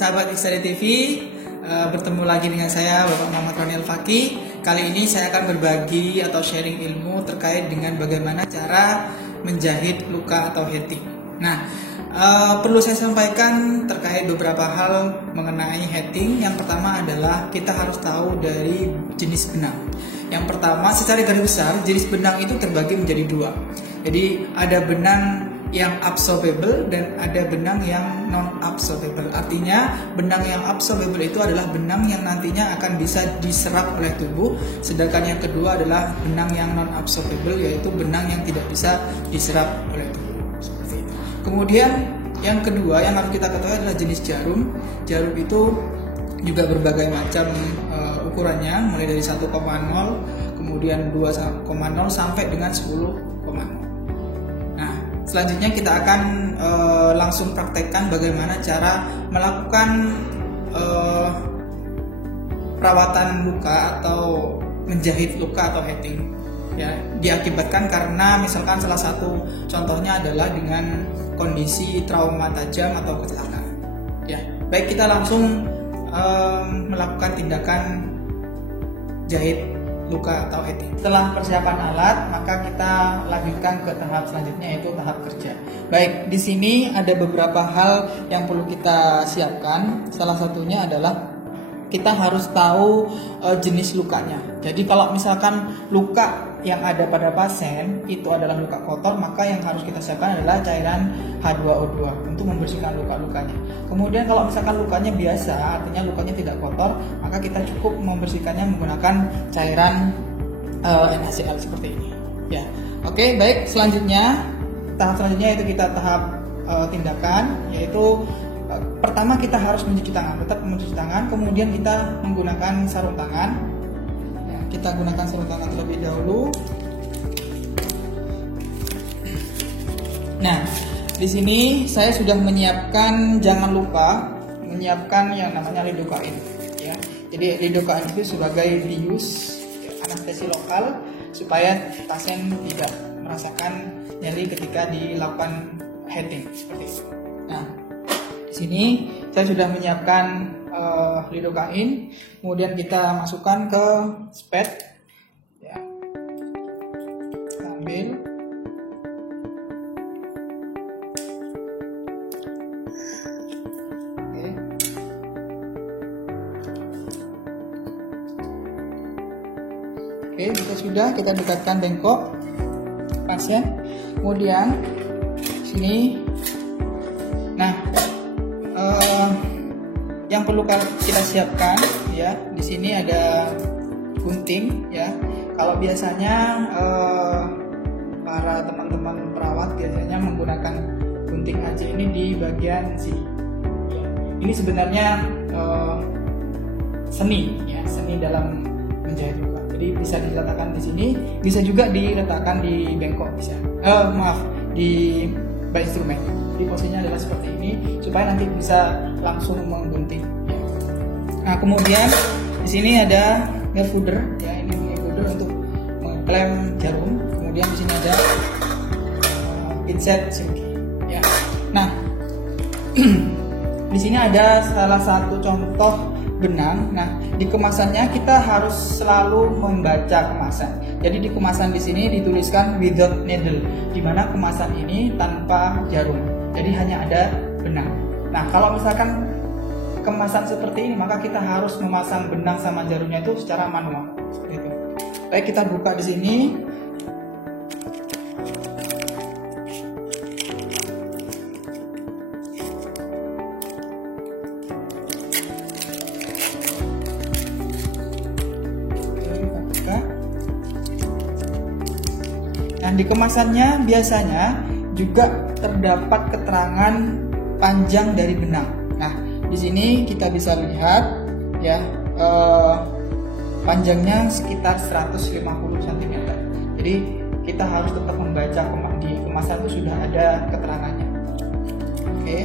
sahabat Istari TV, bertemu lagi dengan saya Bapak Muhammad Roni Al-Faqih. Kali ini saya akan berbagi atau sharing ilmu terkait dengan bagaimana cara menjahit luka atau heating. Nah, perlu saya sampaikan terkait beberapa hal mengenai heating. Yang pertama adalah kita harus tahu dari jenis benang. Yang pertama, secara garis besar jenis benang itu terbagi menjadi dua. Jadi ada benang yang absorbable dan ada benang yang non absorbable. Artinya benang yang absorbable itu adalah benang yang nantinya akan bisa diserap oleh tubuh, sedangkan yang kedua adalah benang yang non absorbable, yaitu benang yang tidak bisa diserap oleh tubuh. Seperti itu. Kemudian yang kedua yang harus kita ketahui adalah jenis jarum. Jarum itu juga berbagai macam ukurannya, mulai dari 1,0, kemudian 2,0 sampai dengan 10,0. Selanjutnya kita akan langsung praktekkan bagaimana cara melakukan perawatan luka atau menjahit luka atau heating. Ya, diakibatkan karena misalkan salah satu contohnya adalah dengan kondisi trauma tajam atau kecelakaan. Ya, baik, kita langsung melakukan tindakan jahit luka atau heating. Setelah persiapan alat, maka kita lanjutkan ke tahap selanjutnya, yaitu tahap kerja. Baik, di sini ada beberapa hal yang perlu kita siapkan. Salah satunya adalah kita harus tahu jenis lukanya. Jadi kalau misalkan luka yang ada pada pasien itu adalah luka kotor, maka yang harus kita siapkan adalah cairan H2O2 untuk membersihkan luka-lukanya. Kemudian kalau misalkan lukanya biasa, artinya lukanya tidak kotor, maka kita cukup membersihkannya menggunakan cairan NaCl seperti ini. Ya, oke, baik. Selanjutnya, tahap selanjutnya itu kita tahap tindakan, yaitu pertama kita harus mencuci tangan, tetap mencuci tangan. Kemudian kita menggunakan sarung tangan. Ya, kita gunakan sarung tangan terlebih dahulu. Nah, di sini saya sudah menyiapkan, jangan lupa menyiapkan yang namanya lidocaine. Ya, jadi lidocaine itu sebagai bius, anestesi lokal supaya pasien tidak merasakan nyeri ketika dilakukan heating seperti itu. Nah, di sini saya sudah menyiapkan lidocaine, kemudian kita masukkan ke spad. Ya. Kita ambil. Oke. Oke, jika sudah, kita dekatkan bengkok pasien. Kemudian sini. Nah, yang perlu kita siapkan, ya, di sini ada gunting, ya. Kalau biasanya para teman-teman perawat biasanya menggunakan gunting AC ini di bagian sini. Ya. Ini sebenarnya seni, ya, seni dalam menjahit luka. Jadi bisa diletakkan di sini, bisa juga diletakkan di bengkok, bisa. Di bak instrumen. Jadi posisinya adalah seperti ini supaya nanti bisa langsung menggunting. Ya. Nah, kemudian di sini ada nail footer, ya, ini nail footer untuk mengklem jarum. Kemudian di sini ada pinset silky. Ya. Nah, di sini ada salah satu contoh benang. Nah, di kemasannya kita harus selalu membaca kemasan. Jadi di kemasan di sini dituliskan without needle, di mana kemasan ini tanpa jarum. Jadi hanya ada benang. Nah, kalau misalkan kemasan seperti ini, maka kita harus memasang benang sama jarumnya itu secara manual. Seperti itu. Baik, kita buka di sini. Dan di kemasannya biasanya juga terdapat keterangan panjang dari benang. Nah, di sini kita bisa lihat, ya, panjangnya sekitar 150 cm. Jadi kita harus tetap membaca di kemasan itu sudah ada keterangannya. Oke.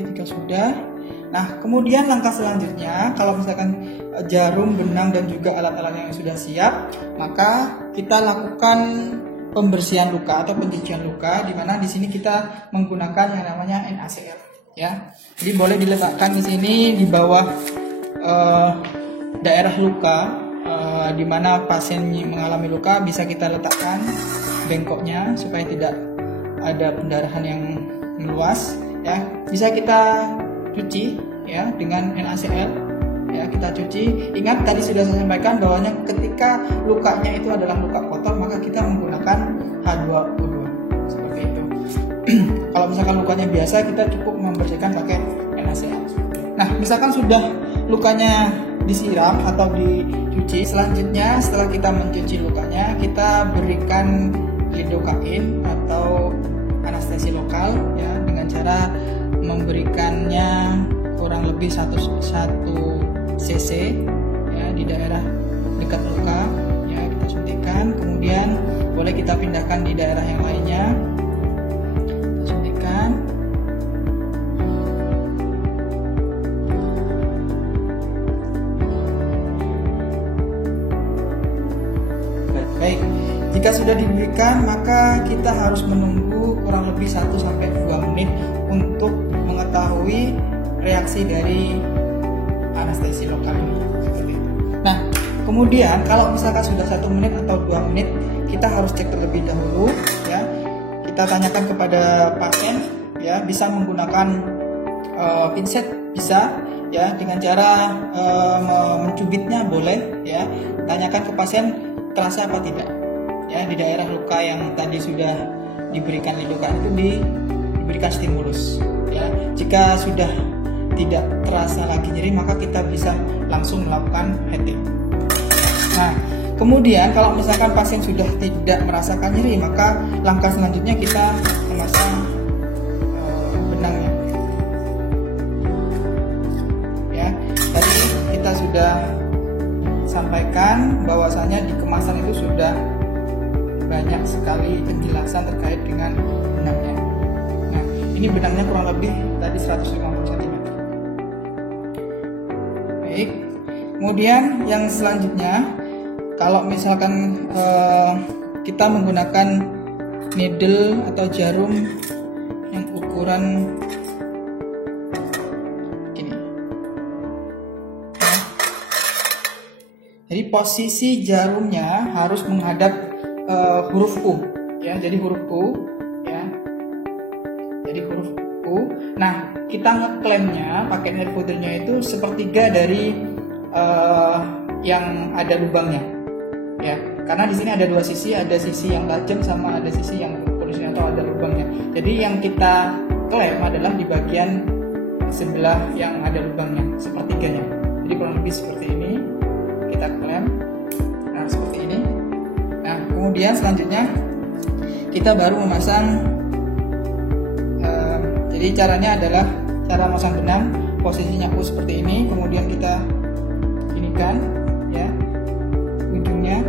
Jika sudah, Nah, kemudian langkah selanjutnya, kalau misalkan jarum, benang, dan juga alat-alat yang sudah siap, maka kita lakukan pembersihan luka atau pencucian luka, di mana di sini kita menggunakan yang namanya NaCl, ya. Jadi boleh diletakkan di sini di bawah daerah luka, di mana pasien mengalami luka, bisa kita letakkan bengkoknya supaya tidak ada pendarahan yang meluas, ya. Bisa kita cuci, ya, dengan NaCl, ya, kita cuci. Ingat tadi sudah saya sampaikan bahwanya ketika lukanya itu adalah luka kotor, maka kita menggunakan H2O2 seperti itu. Kalau misalkan lukanya biasa, kita cukup membersihkan pakai NaCl. Nah, misalkan sudah lukanya disiram atau dicuci, selanjutnya setelah kita mencuci lukanya, kita berikan lidokain atau anestesi lokal, ya, dengan cara memberikannya kurang lebih 1 cc, ya, di daerah dekat luka, ya, kita suntikan. Kemudian boleh kita pindahkan di daerah yang lainnya, kita suntikan. Baik, jika sudah diberikan, maka kita harus menunggu kurang lebih 1-2 menit untuk mengetahui reaksi dari anestesi lokal ini. Seperti itu. Nah, kemudian kalau misalkan sudah 1 menit atau 2 menit, kita harus cek terlebih dahulu, ya. Kita tanyakan kepada pasien, ya, bisa menggunakan pinset, bisa, ya, dengan cara mencubitnya boleh, ya. Tanyakan ke pasien terasa apa tidak, ya, di daerah luka yang tadi sudah diberikan lidokain itu diberikan stimulus, ya. Jika sudah tidak terasa lagi nyeri, maka kita bisa langsung melakukan heating. Nah, kemudian kalau misalkan pasien sudah tidak merasakan nyeri, maka langkah selanjutnya kita memasang benangnya, ya. Tadi kita sudah sampaikan bahwasanya di kemasan itu sudah banyak sekali penjelasan terkait dengan benangnya. Nah, ini benangnya kurang lebih tadi 150 cm. Baik. Kemudian yang selanjutnya, kalau misalkan kita menggunakan needle atau jarum yang ukuran ini. Jadi posisi jarumnya harus menghadap huruf U, ya. Jadi huruf U, ya. Jadi huruf U. Nah, kita ngeklemnya pakai nail foldernya itu sepertiga dari yang ada lubangnya, ya. Karena di sini ada 2 sisi, ada sisi yang tajam sama ada sisi yang posisinya atau ada lubangnya. Jadi yang kita klem adalah di bagian sebelah yang ada lubangnya, sepertiganya. Jadi kurang lebih seperti ini. Kita klem, nah seperti ini. Nah, kemudian selanjutnya kita baru memasang. Jadi caranya adalah cara memasang benang, posisinya U seperti ini. Kemudian kita inikan, ya, ujungnya,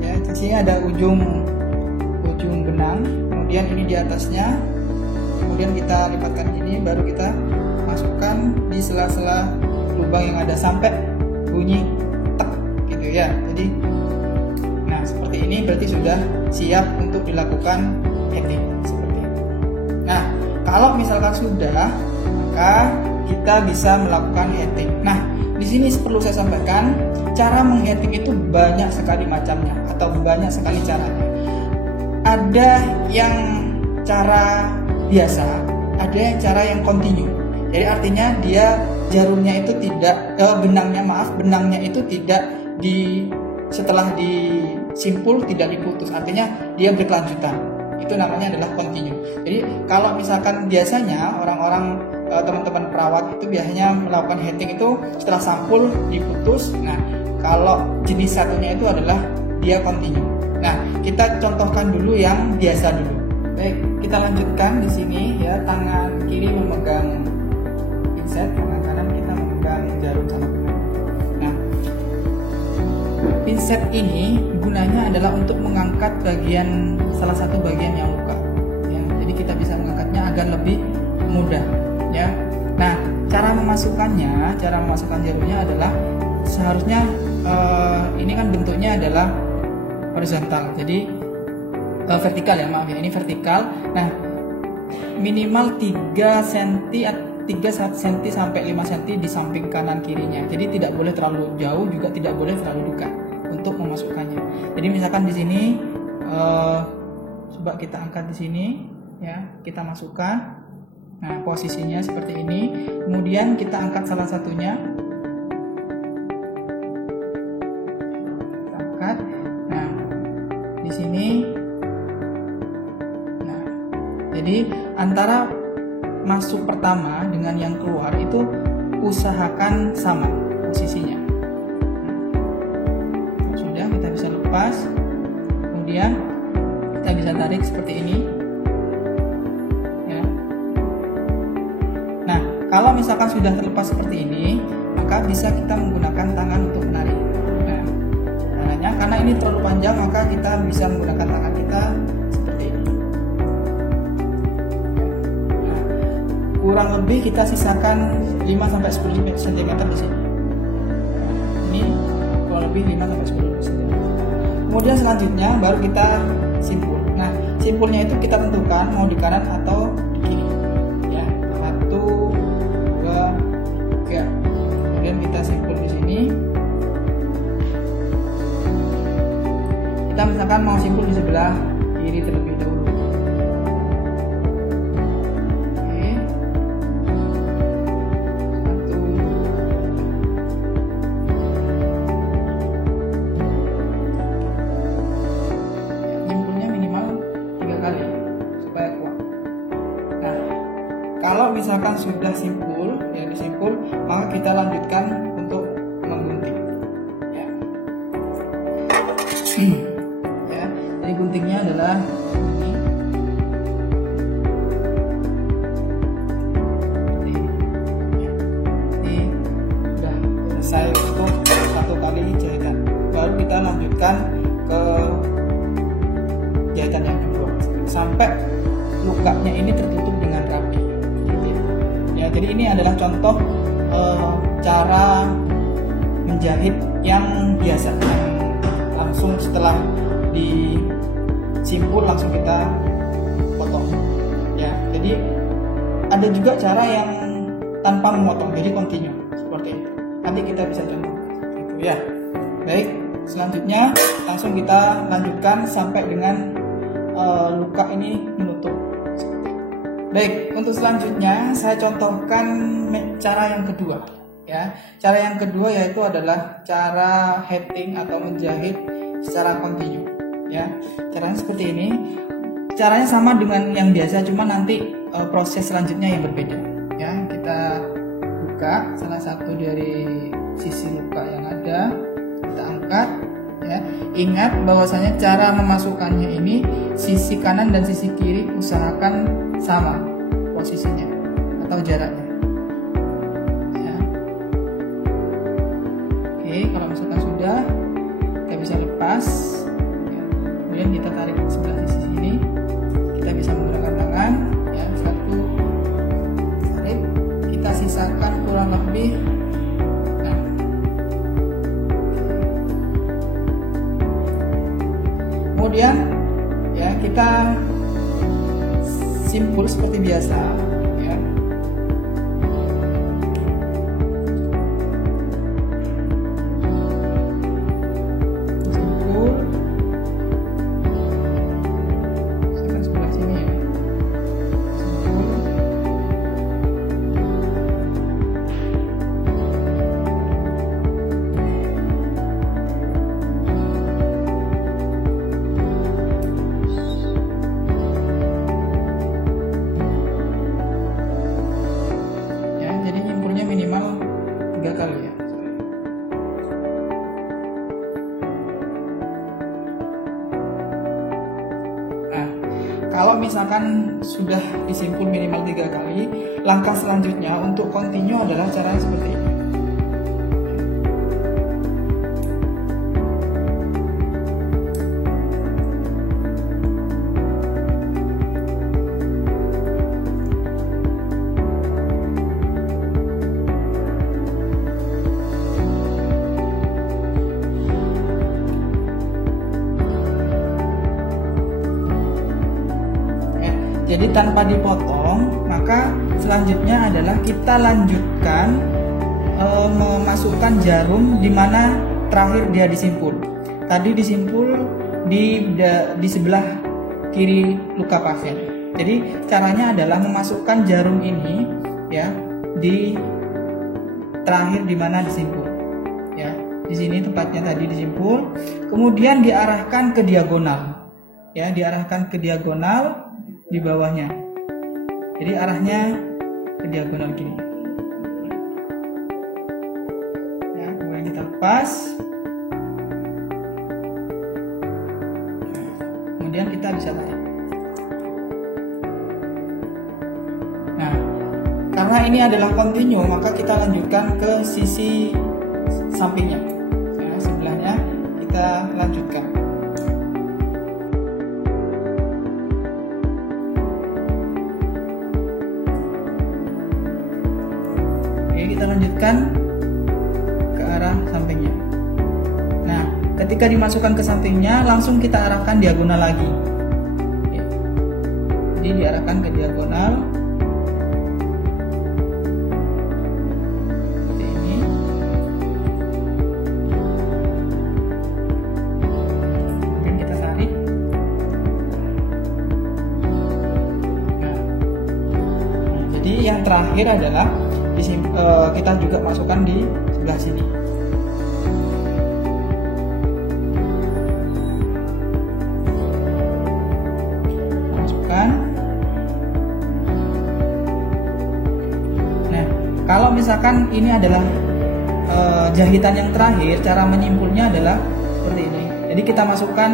ya. Di sini ada ujung benang. Kemudian ini di atasnya. Kemudian kita lipatkan ini, baru kita masukkan di sela-sela lubang yang ada sampai bunyi tek, gitu, ya. Jadi, nah seperti ini berarti sudah siap untuk dilakukan heating seperti itu. Nah, kalau misalkan sudah, maka kita bisa melakukan heating. Nah, di sini perlu saya sampaikan, cara mengheating itu banyak sekali macamnya atau banyak sekali caranya. Ada yang cara biasa, ada yang cara yang kontinu. Jadi artinya dia jarumnya itu tidak, benangnya itu tidak setelah disimpul tidak diputus, artinya dia berkelanjutan. Itu namanya adalah kontinu. Jadi kalau misalkan biasanya orang-orang teman-teman perawat itu biasanya melakukan heating itu setelah sampul diputus. Nah, kalau jenis satunya itu adalah dia kontinu. Nah, kita contohkan dulu yang biasa dulu. Baik, kita lanjutkan di sini, ya. Tangan kiri memegang pinset, tangan kanan kita memegang jarum sama benang. Nah, pinset ini gunanya adalah untuk mengangkat salah satu bagian yang luka, ya. Jadi kita bisa mengangkatnya agar lebih mudah, ya. Nah, cara memasukkan jarumnya adalah seharusnya ini kan bentuknya adalah horizontal, jadi vertikal ya, maaf ya, ini vertikal. Nah, minimal 3 cm sampai 5 cm di samping kanan kirinya. Jadi tidak boleh terlalu jauh, juga tidak boleh terlalu dekat untuk memasukkannya. Jadi misalkan di sini coba kita angkat di sini ya, kita masukkan. Nah, posisinya seperti ini. Kemudian kita angkat salah satunya. Kita angkat. Nah, di sini. Nah, jadi antara masuk pertama dengan yang keluar itu usahakan sama posisinya. Nah, sudah, kita bisa lepas. Kemudian kita bisa tarik seperti ini. Kalau misalkan sudah terlepas seperti ini, maka bisa kita menggunakan tangan untuk menarik. Nah, caranya karena ini terlalu panjang, maka kita bisa menggunakan tangan kita seperti ini. Nah, kurang lebih kita sisakan 5-10 cm di sini. Ini kurang lebih 5-10 cm. Kemudian selanjutnya baru kita simpul. Nah, simpulnya itu kita tentukan mau di kanan atau di kiri. Ya, 1, 2, 3. Kemudian kita simpul di sini. Kita misalkan mau simpul di sebelah kiri terlebih dahulu. Oke. 1. Nyimpulnya minimal 3 kali supaya kuat. Nah, kalau misalkan sudah simpul, ya disimpul, maka kita lanjutkan untuk menggunting. Ya. Ya, jadi guntingnya adalah ini. Ini sudah selesai untuk 1 kali jahitan. Baru kita lanjutkan ke jahitan yang kedua sampai lukanya ini tertutup dengan rapi. Ya, jadi ini adalah contoh cara menjahit yang biasa, yang langsung setelah disimpul langsung kita potong. Ya, jadi ada juga cara yang tanpa memotong, jadi continue seperti itu. Nanti kita bisa contoh. Gitu ya. Baik, selanjutnya langsung kita lanjutkan sampai dengan luka ini menutup. Baik, untuk selanjutnya saya contohkan cara yang kedua. Ya, cara yang kedua yaitu adalah cara heading atau menjahit secara kontinu. Ya, caranya seperti ini. Caranya sama dengan yang biasa, cuma nanti proses selanjutnya yang berbeda. Ya, kita buka salah satu dari sisi luka yang ada, kita angkat. Ya, ingat bahwasanya cara memasukkannya ini sisi kanan dan sisi kiri usahakan sama posisinya atau jaraknya. Ya. Oke, kalau misalkan sudah, kita bisa lepas. Ya. Kemudian kita tarik sebelah sisi sini. Kita bisa menggunakan tangan. Ya, 1, tarik. Kita sisakan kurang lebih. Kemudian ya kita simpul seperti biasa ya. Simpul sebelah sini ya. Simpul. Minimal 3 kali ya. Nah, kalau misalkan sudah disimpul minimal 3 kali, langkah selanjutnya untuk continue adalah cara seperti ini. jadi tanpa dipotong, maka selanjutnya adalah kita lanjutkan memasukkan jarum di mana terakhir dia disimpul. Tadi disimpul di sebelah kiri luka pasien. Jadi caranya adalah memasukkan jarum ini ya di terakhir di mana disimpul. Ya, di sini tempatnya tadi disimpul, kemudian diarahkan ke diagonal. Ya, diarahkan ke diagonal di bawahnya. Jadi arahnya ke diagonal gini. Ya, kemudian kita lepas. Kemudian kita bisa tarik. Nah, karena ini adalah kontinu, maka kita lanjutkan ke sisi sampingnya. Ya, sebelahnya kita lanjutkan. Oke, kita lanjutkan ke arah sampingnya. Nah, ketika dimasukkan ke sampingnya, langsung kita arahkan diagonal lagi. Ya. Jadi diarahkan ke diagonal. Seperti ini. Kemudian kita tarik. Nah, jadi yang terakhir adalah kita juga masukkan di sebelah sini. Masukkan. Nah, kalau misalkan ini adalah jahitan yang terakhir, cara menyimpulnya adalah seperti ini. Jadi kita masukkan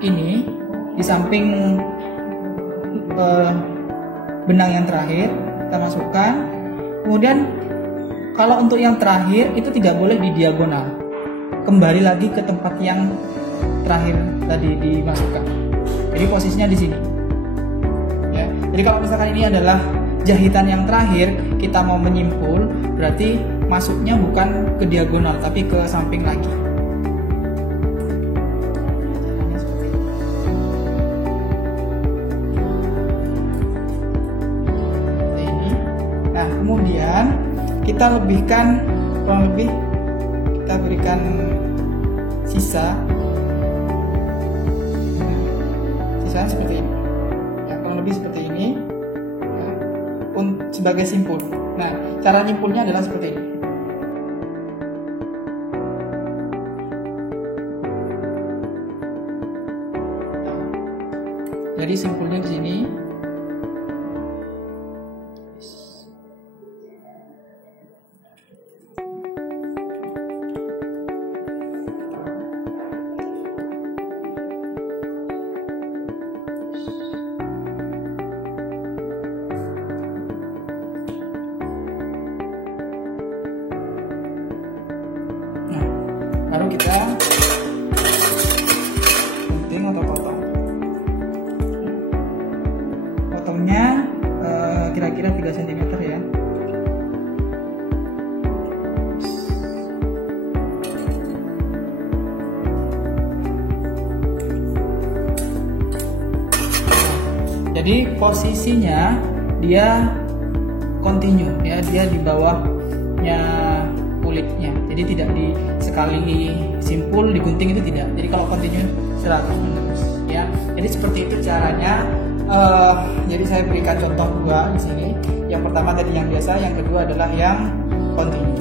ini di samping benang yang terakhir. Kita masukkan, kemudian kalau untuk yang terakhir itu tidak boleh di diagonal, kembali lagi ke tempat yang terakhir tadi dimasukkan. Jadi posisinya di sini. Ya. Jadi kalau misalkan ini adalah jahitan yang terakhir, kita mau menyimpul, berarti masuknya bukan ke diagonal tapi ke samping lagi. Kemudian kita lebihkan, kurang lebih kita berikan sisa seperti ini ya, kurang lebih seperti ini ya, sebagai simpul. Nah, cara nyimpulnya adalah seperti ini. Jadi simpulnya di sini. Baru kita gunting atau potong. Potongnya kira-kira 3 cm ya. Jadi posisinya dia kontinu ya, dia di bawahnya kulitnya. Jadi tidak di sekali simpul digunting itu tidak. Jadi kalau kontinu 100% ya. Jadi seperti itu caranya. Jadi saya berikan contoh dua di sini. Yang pertama tadi yang biasa, yang kedua adalah yang kontinu.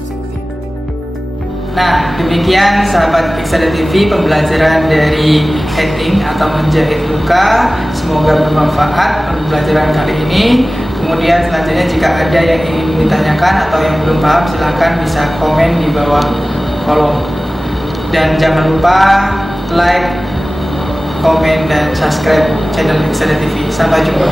Nah, demikian sahabat Piksada TV pembelajaran dari heading atau menjahit luka. Semoga bermanfaat pembelajaran kali ini. Kemudian selanjutnya jika ada yang ingin ditanyakan atau yang belum paham, silahkan bisa komen di bawah kolom. Dan jangan lupa like, komen, dan subscribe channel Piksada TV. Sampai jumpa.